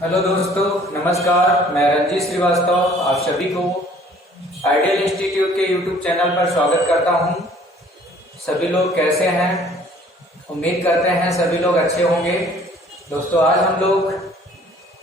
Hello दोस्तों, नमस्कार। मैं रंजीत श्रीवास्तव आप सभी को आइडियल इंस्टीट्यूट के यूट्यूब चैनल पर स्वागत करता हूं। सभी लोग कैसे हैं? उम्मीद करते हैं सभी लोग अच्छे होंगे। दोस्तों, आज हम लोग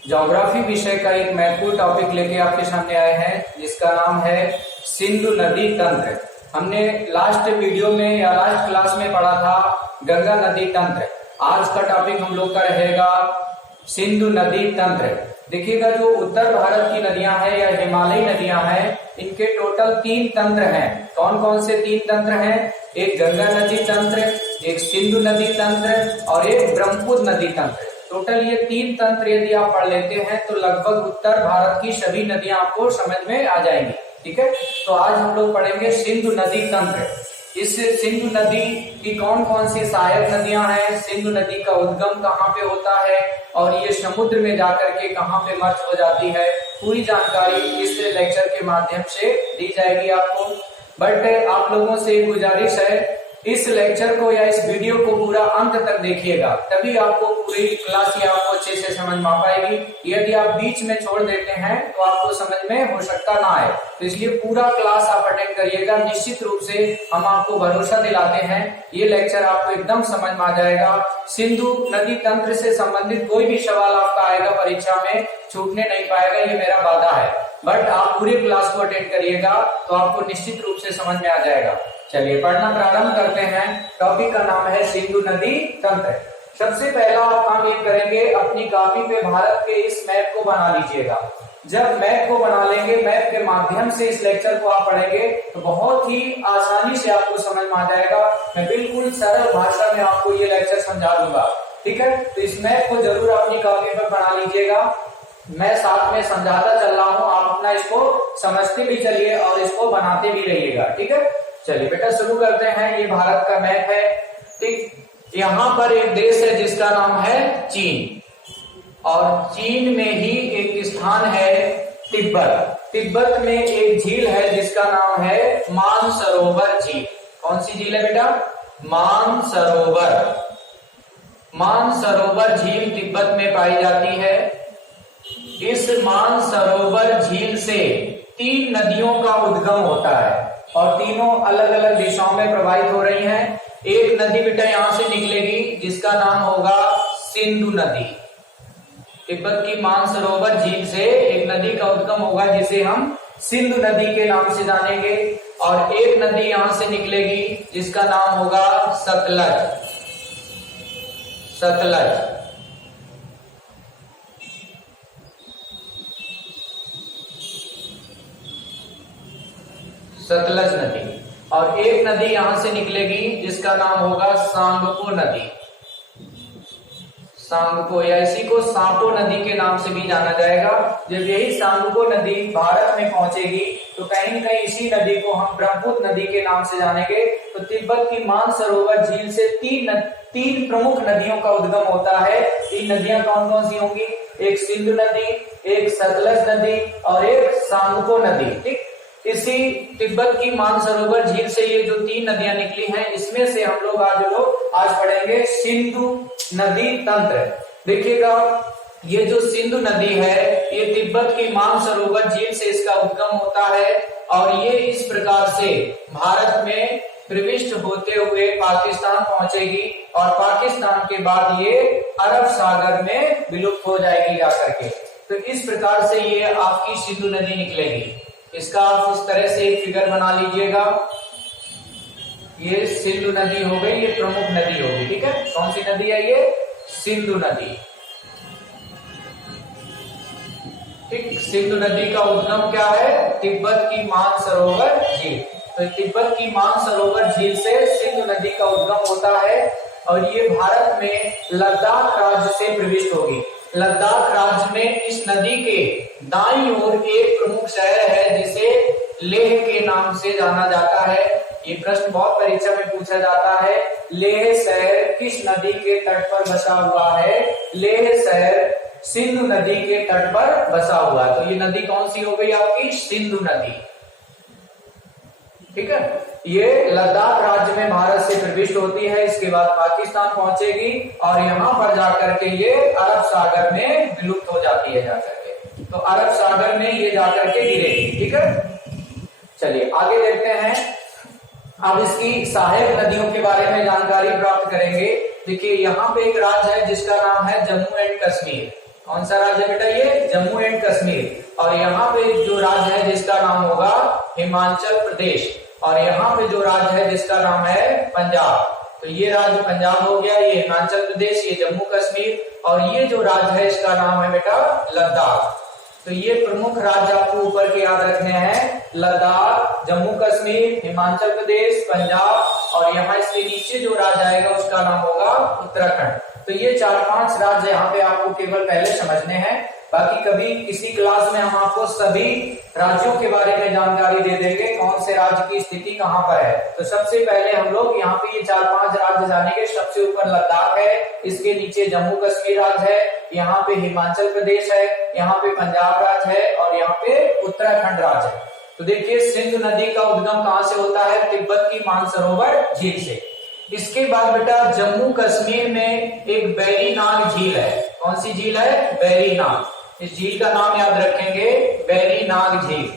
ज्योग्राफी विषय का एक महत्वपूर्ण टॉपिक लेके आपके सामने आए हैं, जिसका नाम है सिंधु नदी तंत्र। हमने लास्ट वीडियो में या लास्ट क्लास में पढ़ा था गंगा नदी तंत्र। आज का टॉपिक हम लोग का रहेगा सिंधु नदी तंत्र। देखिएगा, जो उत्तर भारत की नदियां हैं या हिमालयी नदियां हैं, इनके टोटल 3 तंत्र हैं। कौन कौन से 3 तंत्र हैं? एक गंगा नदी तंत्र, एक सिंधु नदी तंत्र और एक ब्रह्मपुत्र नदी तंत्र। टोटल ये 3 तंत्र यदि आप पढ़ लेते हैं तो लगभग उत्तर भारत की सभी नदियां आपको समझ में आ जाएंगी। ठीक है, तो आज हम लोग पढ़ेंगे सिंधु नदी तंत्र। इस सिंधु नदी की कौन कौन सी सहायक नदियां हैं, सिंधु नदी का उद्गम कहाँ पे होता है और ये समुद्र में जाकर के कहाँ पे मर्ज हो जाती है, पूरी जानकारी इस लेक्चर के माध्यम से दी जाएगी आपको। बट आप लोगों से गुजारिश है, इस लेक्चर को या इस वीडियो को पूरा अंत तक देखिएगा, तभी आपको पूरी क्लास ही आपको अच्छे से समझ में आ पाएगी। यदि आप बीच में छोड़ देते हैं तो आपको समझ में हो सकता ना आए, तो इसलिए पूरा क्लास आप अटेंड करिएगा। निश्चित रूप से हम आपको भरोसा दिलाते हैं ये लेक्चर आपको एकदम समझ में आ जाएगा। सिंधु नदी तंत्र से संबंधित कोई भी सवाल आपका आएगा परीक्षा में, छूटने नहीं पाएगा, ये मेरा वादा है। बट आप पूरी क्लास को अटेंड करिएगा तो आपको निश्चित रूप से समझ में आ जाएगा। चलिए पढ़ना प्रारंभ करते हैं। टॉपिक का नाम है सिंधु नदी तंत्र। सबसे पहला आप काम ये करेंगे, अपनी कॉपी पे भारत के इस मैप को बना लीजिएगा। जब मैप को बना लेंगे, मैप के माध्यम से इस लेक्चर को आप पढ़ेंगे तो बहुत ही आसानी से आपको समझ में आ जाएगा। मैं बिल्कुल सरल भाषा में आपको ये लेक्चर समझा दूंगा। ठीक है, तो इस मैप को जरूर अपनी कॉपी पर बना लीजिएगा। मैं साथ में समझाता चल रहा हूँ, आप अपना इसको समझते भी चलिए और इसको बनाते भी रहिएगा। ठीक है, चलिए बेटा शुरू करते हैं। ये भारत का मैप है। ठीक, यहाँ पर एक देश है जिसका नाम है चीन, और चीन में ही एक स्थान है तिब्बत। तिब्बत में एक झील है जिसका नाम है मानसरोवर झील। कौन सी झील है बेटा? मानसरोवर। मानसरोवर झील तिब्बत में पाई जाती है। इस मानसरोवर झील से 3 नदियों का उद्गम होता है और तीनों अलग अलग दिशाओं में प्रवाहित हो रही हैं। एक नदी बेटा यहां से निकलेगी जिसका नाम होगा सिंधु नदी। तिब्बत की मानसरोवर झील से एक नदी का उद्गम होगा जिसे हम सिंधु नदी के नाम से जानेंगे, और एक नदी यहां से निकलेगी जिसका नाम होगा सतलज। सतलज। सतलज नदी। और एक नदी यहां से निकलेगी जिसका नाम होगा सांगपो नदी। सांगपो या इसी को सांपो नदी के नाम से भी जाना जाएगा। जब यही सांगपो नदी भारत में पहुंचेगी तो कहीं न कहीं इसी नदी को हम ब्रह्मपुत्र नदी के नाम से जानेंगे। तो तिब्बत की मानसरोवर झील से 3 प्रमुख नदियों का उद्गम होता है। 3 नदियां कौन कौन सी होंगी? एक सिंधु नदी, एक सतलज नदी और एक सांगपो नदी। ठीक, इसी तिब्बत की मानसरोवर झील से ये जो 3 नदियां निकली हैं, इसमें से हम लोग आज पढ़ेंगे सिंधु नदी तंत्र। देखिएगा, ये जो सिंधु नदी है ये तिब्बत की मानसरोवर झील से इसका उद्गम होता है और ये इस प्रकार से भारत में प्रविष्ट होते हुए पाकिस्तान पहुंचेगी और पाकिस्तान के बाद ये अरब सागर में विलुप्त हो जाएगी जाकर के। तो इस प्रकार से ये आपकी सिंधु नदी निकलेगी। इसका आप इस तरह से एक फिगर बना लीजिएगा। ये सिंधु नदी हो गई, ये प्रमुख नदी होगी। ठीक है, कौन सी नदी है ये? सिंधु नदी। ठीक, सिंधु नदी का उद्गम क्या है? तिब्बत की मानसरोवर झील। तो तिब्बत की मानसरोवर झील से सिंधु नदी का उद्गम होता है और ये भारत में लद्दाख राज्य से प्रविष्ट होगी। लद्दाख राज्य में इस नदी के दाईं ओर एक प्रमुख शहर है जिसे लेह के नाम से जाना जाता है। ये प्रश्न बहुत परीक्षा में पूछा जाता है, लेह शहर किस नदी के तट पर बसा हुआ है? लेह शहर सिंधु नदी के तट पर बसा हुआ है। तो ये नदी कौन सी हो गई आपकी? सिंधु नदी। ठीक है। ये लद्दाख राज्य में भारत से प्रविष्ट होती है, इसके बाद पाकिस्तान पहुंचेगी और यहाँ पर जाकर के ये अरब सागर में विलुप्त हो जाती है जाकर के। तो अरब सागर में ये जाकर के गिरेगी। ठीक है, चलिए आगे देखते हैं। अब इसकी सहायक नदियों के बारे में जानकारी प्राप्त करेंगे। देखिए यहाँ पे एक राज्य है जिसका नाम है जम्मू एंड कश्मीर। कौन सा राज्य है बेटा? ये जम्मू एंड कश्मीर। और यहाँ पे जो राज्य है जिसका नाम होगा हिमाचल प्रदेश, और यहाँ पे जो राज्य है जिसका नाम है पंजाब। तो ये राज्य पंजाब हो गया, ये हिमाचल प्रदेश, ये जम्मू कश्मीर, और ये जो राज्य है इसका नाम है बेटा लद्दाख। तो ये प्रमुख राज्य आपको ऊपर के याद रखने हैं, लद्दाख, जम्मू कश्मीर, हिमाचल प्रदेश, पंजाब, और यहाँ इसके नीचे जो राज्य आएगा उसका नाम होगा उत्तराखंड। तो ये 4-5 राज्य यहाँ पे आपको केवल पहले समझने हैं। बाकी कभी किसी क्लास में हम आपको सभी राज्यों के बारे में जानकारी दे देंगे, कौन से राज्य की स्थिति कहाँ पर है। तो सबसे पहले हम लोग यहाँ पे ये 4-5 राज्य जानेंगे। सबसे ऊपर लद्दाख है, इसके नीचे जम्मू कश्मीर राज्य है, यहाँ पे हिमाचल प्रदेश है, यहाँ पे पंजाब राज्य है, और यहाँ पे उत्तराखंड राज्य है। तो देखिए सिंधु नदी का उद्गम कहाँ से होता है? तिब्बत की मानसरोवर झील से। इसके बाद बेटा जम्मू कश्मीर में एक बैरीनाग झील है। कौन सी झील है? बैरीनाग। इस झील का नाम याद रखेंगे, बैरीनाग झील,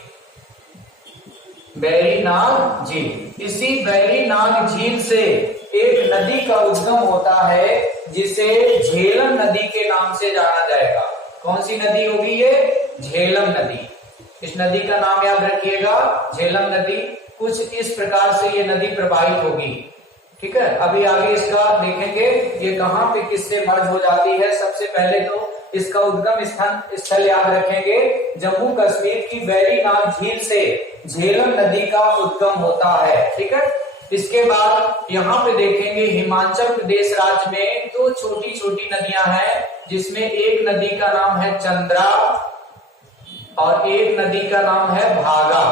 बैरीनाग झील। इसी बैरीनाग झील से एक नदी का उद्गम होता है जिसे झेलम नदी के नाम से जाना जाएगा। कौन सी नदी होगी ये? झेलम नदी। इस नदी का नाम याद रखिएगा, झेलम नदी। कुछ इस प्रकार से ये नदी प्रवाहित होगी। ठीक है, अभी आगे इसका देखेंगे ये कहाँ पे किससे मर्ज हो जाती है। सबसे पहले तो इसका उद्गम स्थल याद रखेंगे, जम्मू कश्मीर की बैरीनाग झील से झेलम नदी का उद्गम होता है। ठीक है, इसके बाद यहाँ पे देखेंगे हिमाचल प्रदेश राज्य में 2 छोटी छोटी नदियां हैं, जिसमें एक नदी का नाम है चंद्रा और एक नदी का नाम है भागा।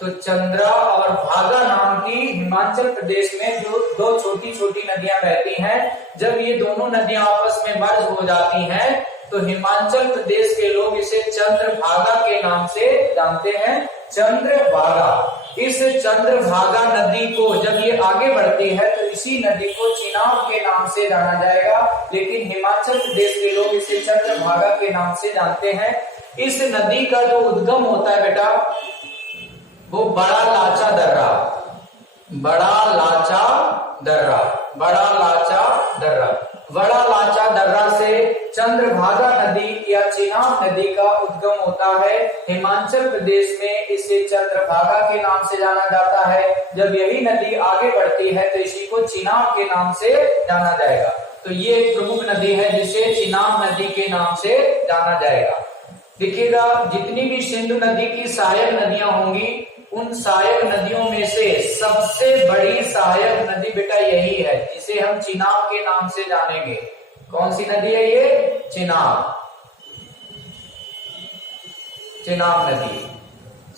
तो चंद्रा और भागा नाम की हिमाचल प्रदेश में जो 2 छोटी छोटी नदियां बहती हैं, जब ये दोनों नदियां आपस में मर्ज हो जाती हैं तो हिमाचल प्रदेश के लोग इसे चंद्रभागा के नाम से जानते हैं, चंद्रभागा। इस चंद्रभागा नदी को जब ये आगे बढ़ती है तो इसी नदी को चिनाब के नाम से जाना जाएगा, लेकिन हिमाचल प्रदेश के लोग इसे चंद्रभागा के नाम से जानते हैं। इस नदी का जो उद्गम होता है बेटा वो बड़ा लाचा दर्रा, बड़ा लाचा दर्रा, बड़ा लाचा दर्रा, बड़ा लाचा दर्रा से चंद्रभागा नदी या चिनाब नदी का उद्गम होता है। हिमाचल प्रदेश में इसे चंद्रभागा के नाम से जाना जाता है। जब यही नदी आगे बढ़ती है तो इसी को चिनाब के नाम से जाना जाएगा। तो ये एक प्रमुख नदी है जिसे चिनाब नदी के नाम से जाना जाएगा। देखिएगा जितनी भी सिंधु नदी की सहायक नदियां होंगी, उन सहायक नदियों में से सबसे बड़ी सहायक नदी बेटा यही है, जिसे हम चिनाब के नाम से जानेंगे। कौन सी नदी है ये? चिनाब, चिनाब नदी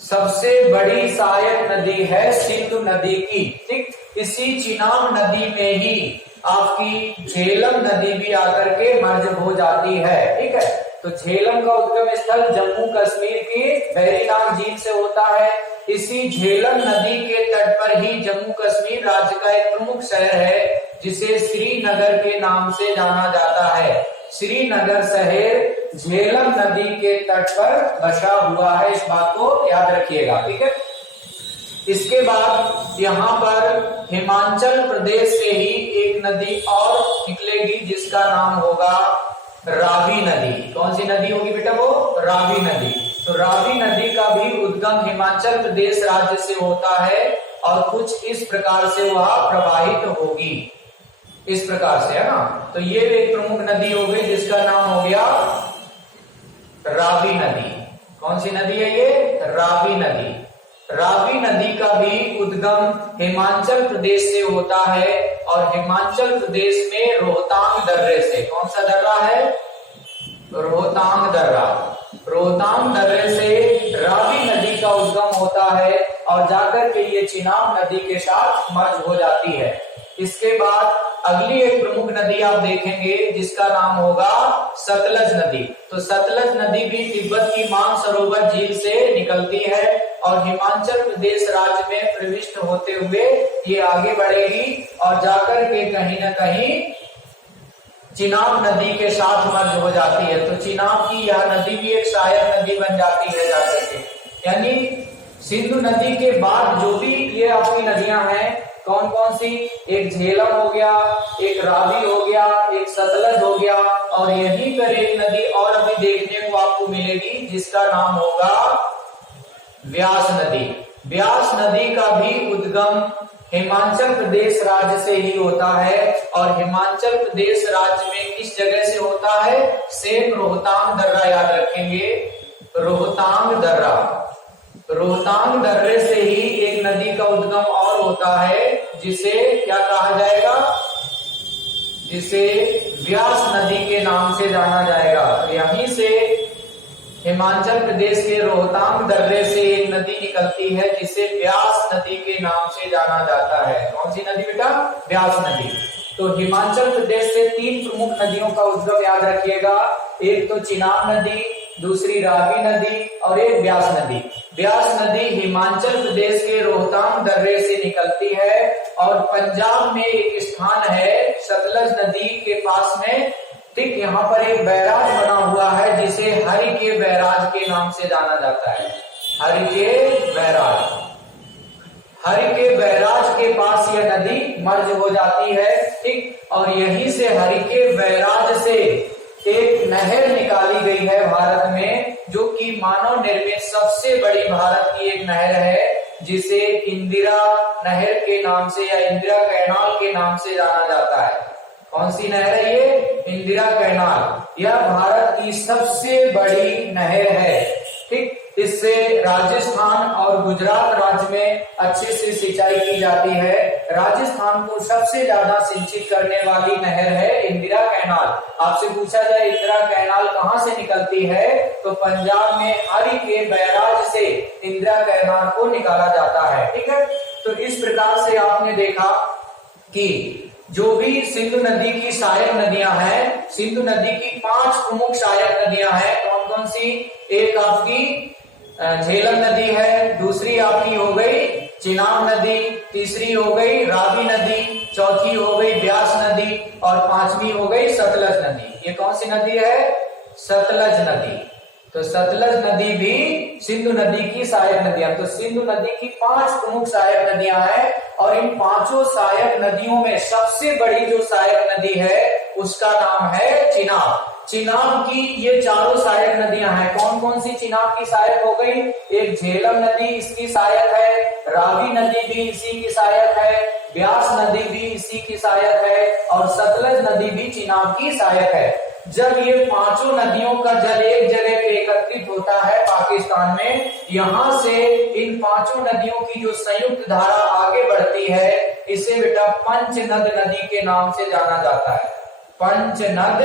सबसे बड़ी सहायक नदी है सिंधु नदी की। ठीक, इसी चिनाब नदी में ही आपकी झेलम नदी भी आकर के मर्ज हो जाती है। ठीक है, तो झेलम का उद्गम स्थल जम्मू कश्मीर की बैरीनाग झील से होता है। इसी झेलम नदी के तट पर ही जम्मू कश्मीर राज्य का एक प्रमुख शहर है जिसे श्रीनगर के नाम से जाना जाता है। श्रीनगर शहर झेलम नदी के तट पर बसा हुआ है, इस बात को याद रखिएगा। ठीक है, इसके बाद यहाँ पर हिमाचल प्रदेश से ही एक नदी और निकलेगी जिसका नाम होगा रावी नदी। कौन सी नदी होगी बेटा? वो रावी नदी। तो रावी नदी का भी उद्गम हिमाचल प्रदेश राज्य से होता है और कुछ इस प्रकार से वह प्रवाहित होगी, इस प्रकार से, है ना। तो ये एक प्रमुख नदी हो गई जिसका नाम हो गया रावी नदी। कौन सी नदी है ये? रावी नदी। रावी नदी का भी उद्गम हिमाचल प्रदेश से होता है और हिमाचल प्रदेश में रोहतांग दर्रे से। कौन सा दर्रा है? रोहतांग दर्रा। रोहतांग दर्रे से रावी नदी का उद्गम होता है और जाकर के ये चिनाब नदी के साथ मर्ज हो जाती है। इसके बाद अगली एक प्रमुख नदी आप देखेंगे जिसका नाम होगा सतलज नदी। तो सतलज नदी भी तिब्बत की मानसरोवर झील से निकलती है और हिमाचल प्रदेश राज्य में प्रविष्ट होते हुए ये आगे बढ़ेगी और जाकर के कहीं ना कहीं चिनाब नदी के साथ मर्ज हो जाती है। तो चिनाब की यह नदी भी एक सहायक नदी बन जाती है जाकर के। यानी सिंधु नदी के बाद जो भी ये आपकी नदियां हैं कौन कौन सी, एक झेलम हो गया, एक रावी हो गया, एक सतलज हो गया और यहीं पर एक नदी और अभी देखने को आपको मिलेगी जिसका नाम होगा व्यास नदी। व्यास नदी का भी उद्गम हिमाचल प्रदेश राज्य से ही होता है और हिमाचल प्रदेश राज्य में किस जगह से होता है, सेम रोहतांग दर्रा, याद रखेंगे रोहतांग दर्रा। रोहतांग दर्रे से ही एक नदी का उद्गम और होता है जिसे क्या कहा जाएगा, जिसे व्यास नदी के नाम से जाना जाएगा। यहीं से हिमाचल प्रदेश के रोहतांग दर्रे से एक नदी निकलती है जिसे व्यास नदी के नाम से जाना जाता है। कौन सी नदी बेटा, व्यास नदी। तो हिमाचल प्रदेश से 3 प्रमुख नदियों का उद्गम याद रखिएगा, एक तो चिनाब नदी, दूसरी रावी नदी और एक व्यास नदी। व्यास नदी हिमाचल प्रदेश के रोहतांग दर्रे से निकलती है और पंजाब में एक स्थान है सतलज नदी के पास में, ठीक यहाँ पर एक बैराज बना हुआ है जिसे हरिके बैराज के नाम से जाना जाता है। हरिके बैराज, हरिके बैराज के पास यह नदी मर्ज हो जाती है, ठीक। और यहीं से हरिके बैराज से एक नहर निकाली गई है भारत में जो कि मानव निर्मित सबसे बड़ी भारत की एक नहर है जिसे इंदिरा नहर के नाम से या इंदिरा कैनाल के नाम से जाना जाता है। कौन सी नहर है ये, इंदिरा कैनाल। यह भारत की सबसे बड़ी नहर है, ठीक। इससे राजस्थान और गुजरात राज्य में अच्छे से सिंचाई की जाती है। राजस्थान को सबसे ज्यादा सिंचित करने वाली नहर है इंदिरा कैनाल। आपसे पूछा जाए इंदिरा कैनाल कहाँ से निकलती है, तो पंजाब में हरिके बैराज से इंदिरा कैनाल को निकाला जाता है, ठीक है। तो इस प्रकार से आपने देखा कि जो भी सिंधु नदी की सहायक नदियां हैं, सिंधु नदी की 5 प्रमुख सहायक नदियां हैं। कौन कौन सी, एक आपकी झेलम नदी है, दूसरी आपकी हो गई चिनाब नदी, तीसरी हो गई रावी नदी, चौथी हो गई व्यास नदी और 5वीं हो गई सतलज नदी। ये कौन सी नदी है, सतलज नदी। तो सतलज नदी भी सिंधु नदी की सहायक नदियां। तो सिंधु नदी की 5 प्रमुख सहायक नदियां हैं और इन 5 सहायक नदियों में सबसे बड़ी जो सहायक नदी है उसका नाम है चिनाब। चिनाब की ये 4 सहायक नदियां हैं। कौन कौन सी चिनाब की सहायक हो गई, एक झेलम नदी इसकी सहायक है, रावी नदी भी इसी की सहायक है, व्यास नदी भी इसी की सहायक है और सतलज नदी भी चिनाब की सहायक है। जब ये 5 नदियों का जल एक जगह पे एकत्रित होता है पाकिस्तान में, यहाँ से इन 5 नदियों की जो संयुक्त धारा आगे बढ़ती है इसे बेटा पंचनद नदी के नाम से जाना जाता है। पंचनद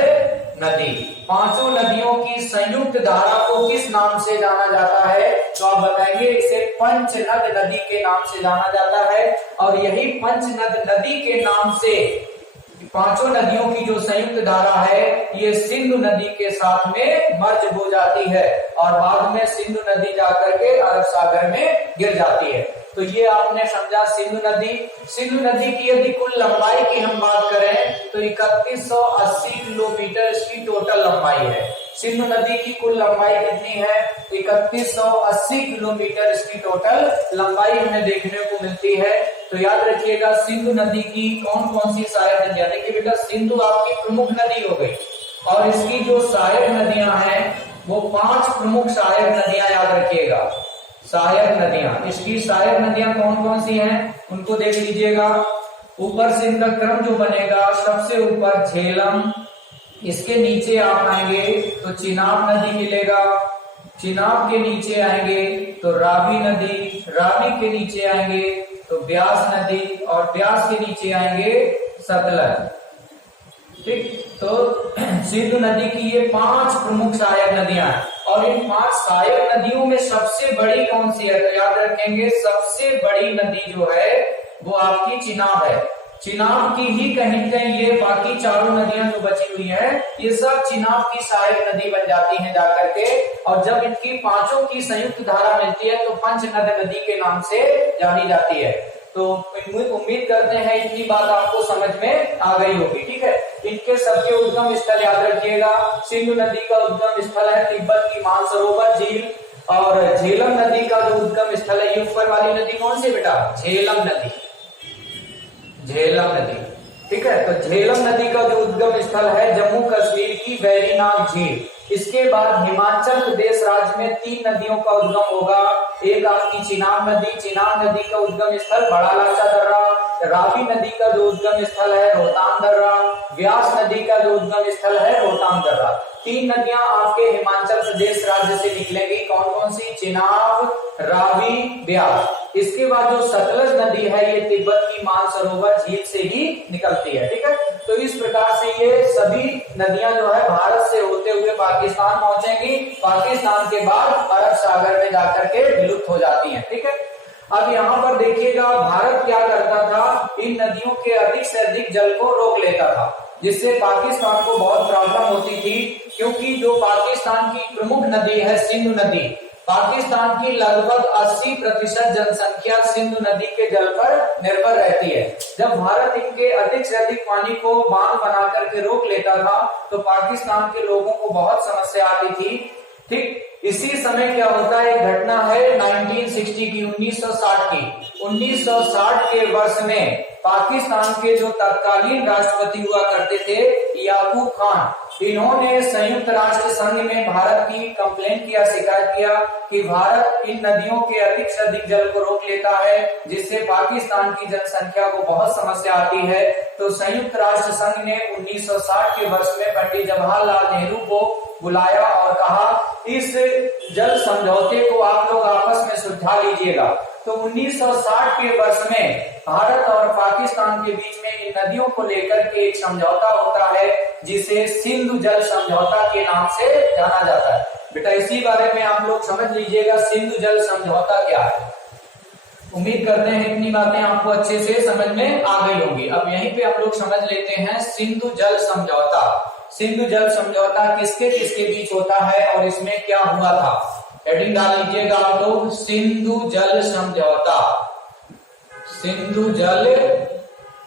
नदी, 5 नदियों की संयुक्त धारा को किस नाम से जाना जाता है, तो आप बताएंगे इसे पंचनद नदी के नाम से जाना जाता है। और यही पंचनद नदी के नाम से 5 नदियों की जो संयुक्त धारा है ये सिंधु नदी के साथ में मर्ज हो जाती है और बाद में सिंधु नदी जाकर के अरब सागर में गिर जाती है। तो ये आपने समझा सिंधु नदी। सिंधु नदी की यदि कुल लंबाई की हम बात करें तो 3180 किलोमीटर इसकी टोटल लंबाई है। सिंधु नदी की कुल लंबाई कितनी है, 3180 किलोमीटर इसकी टोटल लंबाई हमें देखने को मिलती है। तो याद रखिएगा सिंधु नदी की कौन कौन सी सहायक नदियां, देखिए बेटा सिंधु आपकी प्रमुख नदी हो गई और इसकी जो सहायक नदियां हैं वो 5 प्रमुख सहायक नदियां याद रखिएगा। सहायक नदियां, इसकी सहायक नदियां कौन कौन सी हैं उनको देख लीजिएगा। ऊपर से इनका क्रम जो बनेगा, सबसे ऊपर झेलम, इसके नीचे आप आएंगे तो चिनाब नदी मिलेगा, चिनाब के नीचे आएंगे तो रावी नदी, रावी के नीचे आएंगे तो व्यास नदी और व्यास के नीचे आएंगे सतलज, ठीक। तो सिंधु नदी की ये 5 प्रमुख सहायक नदियां हैं और इन 5 सहायक नदियों में सबसे बड़ी कौन सी है, तो याद रखेंगे सबसे बड़ी नदी जो है वो आपकी चिनाब है। चिनाब की ही कहीं कहीं ये बाकी चारों नदियां जो बची हुई है ये सब चिनाब की सहायक नदी बन जाती हैं जाकर के, और जब इनकी पांचों की संयुक्त धारा मिलती है तो पंचनद नदी के नाम से जानी जाती है। तो उम्मीद करते हैं इतनी बात आपको समझ में आ गई होगी। ठीक है, इनके सबके उद्गम स्थल याद रखिएगा। सिंधु नदी का उद्गम स्थल है तिब्बत की मानसरोवर झील, और झेलम नदी का जो उद्गम स्थल है, ये ऊपर वाली नदी कौन सी बेटा? झेलम नदी, झेलम नदी। ठीक है, तो झेलम नदी का जो उद्गम स्थल है जम्मू कश्मीर की वैरीनाग झील। इसके बाद हिमाचल प्रदेश राज्य में 3 नदियों का उद्गम होगा। एक आपकी चिनाब नदी, चिनाब नदी का उद्गम स्थल बड़ा लाचा दर्रा, रावी नदी का जो उद्गम स्थल है रोहतांग दर्रा, व्यास नदी का जो उद्गम स्थल है रोहतांग दर्रा। 3 नदियां आपके हिमाचल प्रदेश राज्य से निकलेंगी। कौन कौन सी? चिनाब, रावी, व्यास। इसके बाद जो सतलज नदी है ये तिब्बत की मानसरोवर झील से ही निकलती है। ठीक है, तो इस प्रकार से ये सभी नदियां जो है भारत से होते हुए पाकिस्तान पहुंचेंगी, पाकिस्तान के बाद अरब सागर में जाकर के विलुप्त हो जाती हैं। ठीक है, अब यहाँ पर देखिएगा भारत क्या करता था, इन नदियों के अधिक से अधिक जल को रोक लेता था, जिससे पाकिस्तान को बहुत प्रॉब्लम होती थी, क्योंकि जो पाकिस्तान की प्रमुख नदी है सिंधु नदी, पाकिस्तान की लगभग 80% जनसंख्या सिंधु नदी के जल पर निर्भर रहती है। जब भारत इनके अधिक से अधिक पानी को बांध बना करके रोक लेता था तो पाकिस्तान के लोगों को बहुत समस्या आती थी। ठीक इसी समय क्या होता है, एक घटना है 1960 की, 1960 की। 1960 के वर्ष में पाकिस्तान के जो तत्कालीन राष्ट्रपति हुआ करते थे याकूब खान, इन्होंने संयुक्त राष्ट्र संघ में भारत की कंप्लेन किया, शिकायत किया कि भारत इन नदियों के अधिक से अधिक जल को रोक लेता है, जिससे पाकिस्तान की जनसंख्या को बहुत समस्या आती है। तो संयुक्त राष्ट्र संघ ने 1960 के वर्ष में पंडित जवाहरलाल नेहरू को बुलाया और कहा इस जल समझौते को आप लोग आपस में सुलझा लीजिएगा। तो 1960 के वर्ष में भारत और पाकिस्तान के बीच में इन नदियों को लेकर के एक समझौता होता है, जिसे सिंधु जल समझौता के नाम से जाना जाता है। बेटा इसी बारे में आप लोग समझ लीजिएगा सिंधु जल समझौता क्या है। उम्मीद करते हैं इतनी बातें आपको अच्छे से समझ में आ गई होंगी। अब यहीं पे हम लोग समझ लेते हैं सिंधु जल समझौता। सिंधु जल समझौता किसके किसके बीच होता है और इसमें क्या हुआ था? हेडिंग डाल लीजिएगा आप लोग, सिंधु जल समझौता। सिंधु जल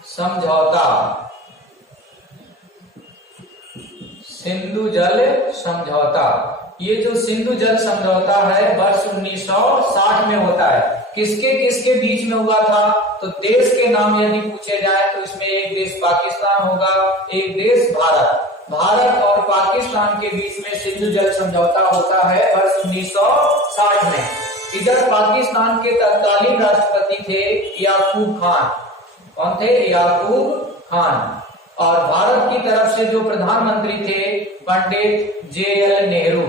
समझौता, सिंधु जल समझौता। ये जो सिंधु जल समझौता है वर्ष 1960 में होता है। किसके किसके बीच में हुआ था? तो देश के नाम यदि पूछे जाए तो इसमें एक देश पाकिस्तान होगा, एक देश भारत। भारत और पाकिस्तान के बीच में सिंधु जल समझौता होता है वर्ष 1960 में। इधर पाकिस्तान के तत्कालीन राष्ट्रपति थे याकूब खान। कौन थे? याकूब खान। और भारत की तरफ से जो प्रधानमंत्री थे पंडित जे.एल. नेहरू,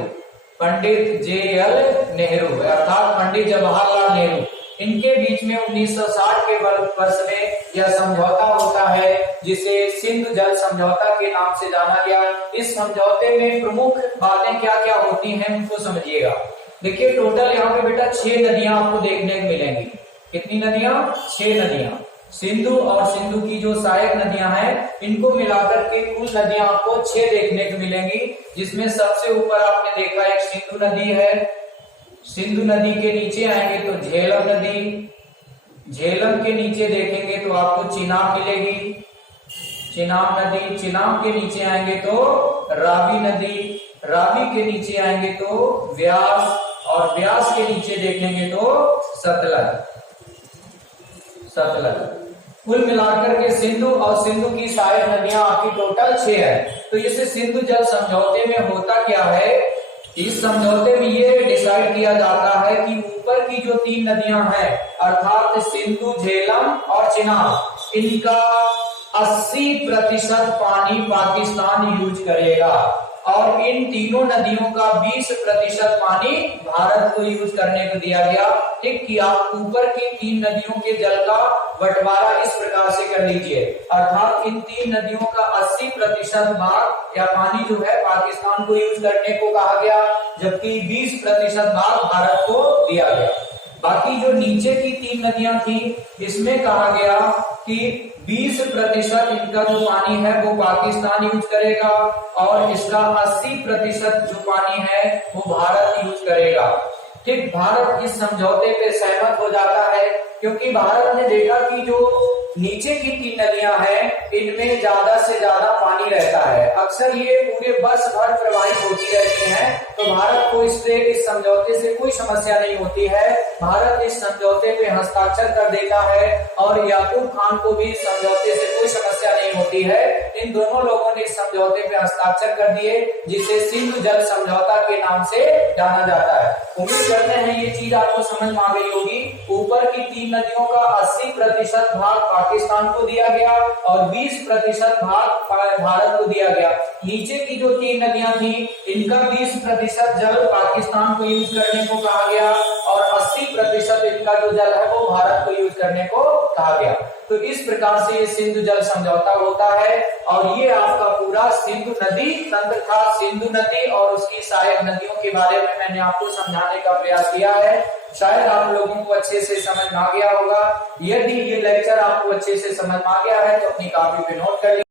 पंडित जे.एल. नेहरू अर्थात पंडित जवाहरलाल नेहरू। इनके बीच में 1960 के वर्ष में यह समझौता होता है, जिसे सिंधु जल समझौता के नाम से जाना गया। इस समझौते में प्रमुख बातें क्या क्या होती हैं उनको समझिएगा। देखिए टोटल यहाँ पे बेटा 6 नदियां आपको देखने को मिलेंगी। कितनी नदियां? 6 नदियां। सिंधु और सिंधु की जो सहायक नदियां हैं इनको मिलाकर के कुल नदियां आपको 6 देखने को मिलेंगी, जिसमें सबसे ऊपर आपने देखा एक सिंधु नदी है। सिंधु नदी के नीचे आएंगे तो झेलम नदी, झेलम के नीचे देखेंगे तो आपको चिनाब मिलेगी, चिनाब नदी, चिनाब के नीचे आएंगे तो रावी नदी, रावी के नीचे आएंगे तो व्यास, और व्यास के नीचे देखेंगे तो सतलज, सतलज। कुल मिलाकर के सिंधु और सिंधु की सहायक नदियां आपकी टोटल 6 है। तो इस सिंधु जल समझौते में होता क्या है, इस समझौते में ये डिसाइड किया जाता है कि ऊपर की जो 3 नदियां हैं अर्थात सिंधु, झेलम और चिनाब, इनका 80% पानी पाकिस्तान यूज करेगा और इन तीनों नदियों का 20% पानी भारत को यूज करने को दिया गया। ठीक कि आप ऊपर की 3 नदियों के जल का बंटवारा इस प्रकार से कर लीजिए, अर्थात इन 3 नदियों का 80% भाग या पानी जो है पाकिस्तान को यूज करने को कहा गया, जबकि 20% भाग भारत को दिया गया। बाकी जो नीचे की 3 नदियां थी इसमें कहा गया कि 20% इनका जो पानी है वो पाकिस्तान यूज करेगा और इसका 80% जो पानी है वो भारत यूज करेगा। ठीक, भारत इस समझौते पे सहमत हो जाता है क्योंकि भारत ने देखा कि जो नीचे की 3 नदियां हैं इनमें ज्यादा से ज्यादा पानी रहता है, अक्सर ये पूरे वर्ष भर प्रवाहित होती रहती हैं, तो भारत को इससे इस समझौते से कोई समस्या नहीं होती है। भारत इस समझौते पे हस्ताक्षर कर देता है और याकूब खान को भी इस समझौते से कोई समस्या नहीं होती है। इन दोनों लोगों ने इस समझौते पे हस्ताक्षर कर दिए जिसे सिंधु जल समझौता के नाम से जाना जाता है। उम्मीद करते हैं ये चीज आपको समझ में आ गई होगी। ऊपर की 3 नदियों का 80% भाग पाकिस्तान को दिया गया और 20% भाग भारत को दिया गया। नीचे की जो 3 नदियां थी इनका 20% जल पाकिस्तान को यूज करने को कहा गया और 80% इनका जो जल है वो भारत को यूज करने को कहा गया। तो इस प्रकार से ये सिंधु जल समझौता होता है और ये आपका पूरा सिंधु नदी तंत्र था। सिंधु नदी और उसकी सहायक नदियों के बारे में मैंने आपको समझाने का प्रयास किया है। शायद आप लोगों को अच्छे से समझ में आ गया होगा। यदि ये लेक्चर आपको अच्छे से समझ में आ गया है तो अपनी कॉपी पे नोट कर लीजिए।